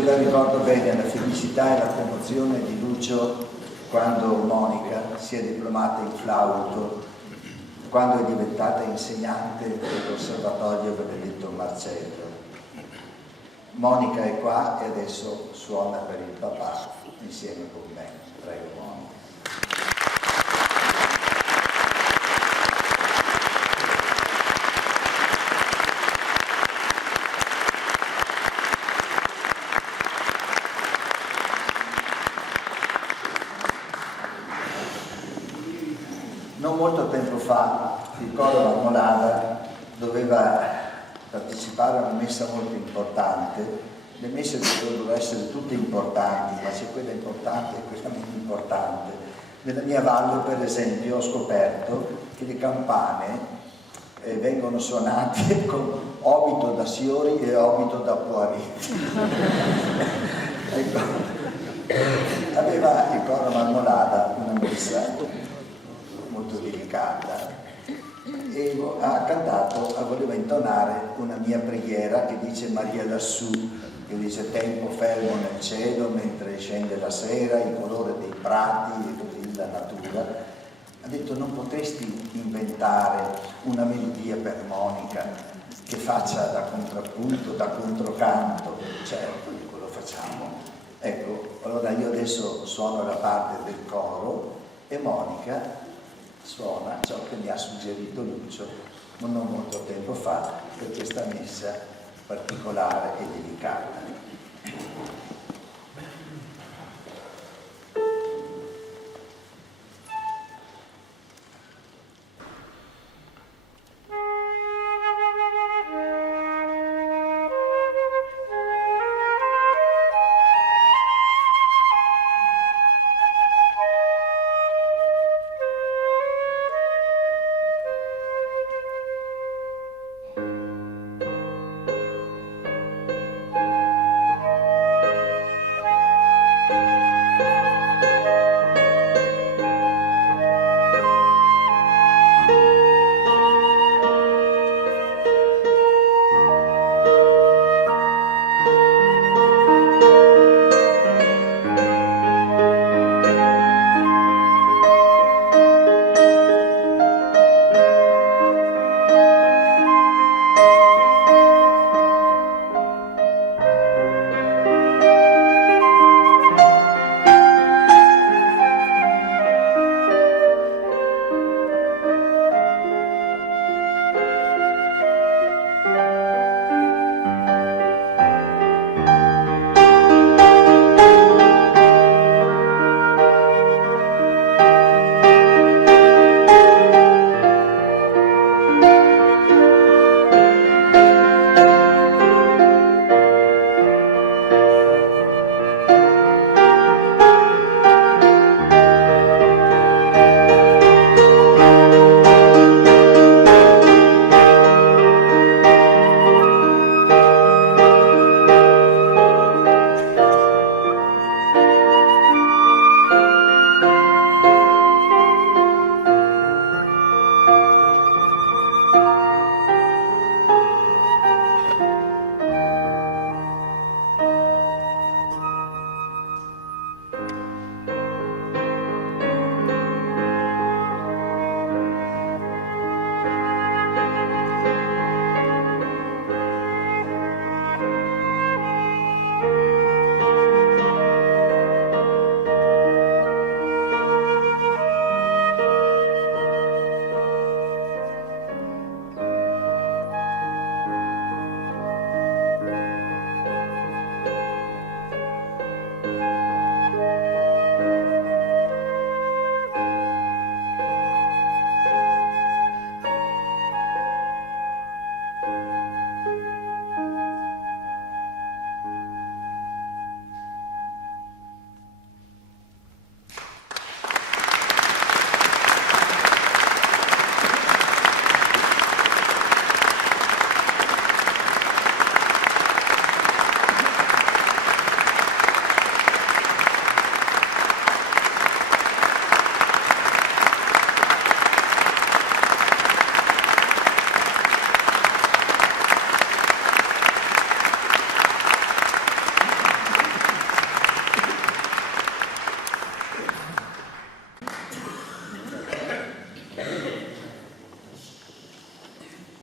io la ricordo bene la felicità e la commozione di Lucio quando Monica si è diplomata in flauto, quando è diventata insegnante dell'Osservatorio Benedetto Marcello. Monica è qua e adesso suona per il papà insieme con me. Prego Monica. Non molto tempo fa il coro Marmolada doveva partecipare a una messa molto importante. Le messe dovrebbero essere tutte importanti, ma c'è quella importante e quella meno importante. Nella mia valle, per esempio, ho scoperto che le campane vengono suonate con obito da Siori e obito da Poirì. Ecco. Aveva il coro Marmolada una messa molto delicata e ha cantato, voleva intonare una mia preghiera che dice Maria lassù, che dice tempo fermo nel cielo mentre scende la sera, il colore dei prati e così la natura. Ha detto non potresti inventare una melodia per Monica che faccia da contrappunto, da controcanto? Certo, lo facciamo. Ecco, allora io adesso suono la parte del coro e Monica suona ciò che mi ha suggerito Lucio non molto tempo fa per questa messa particolare e delicata.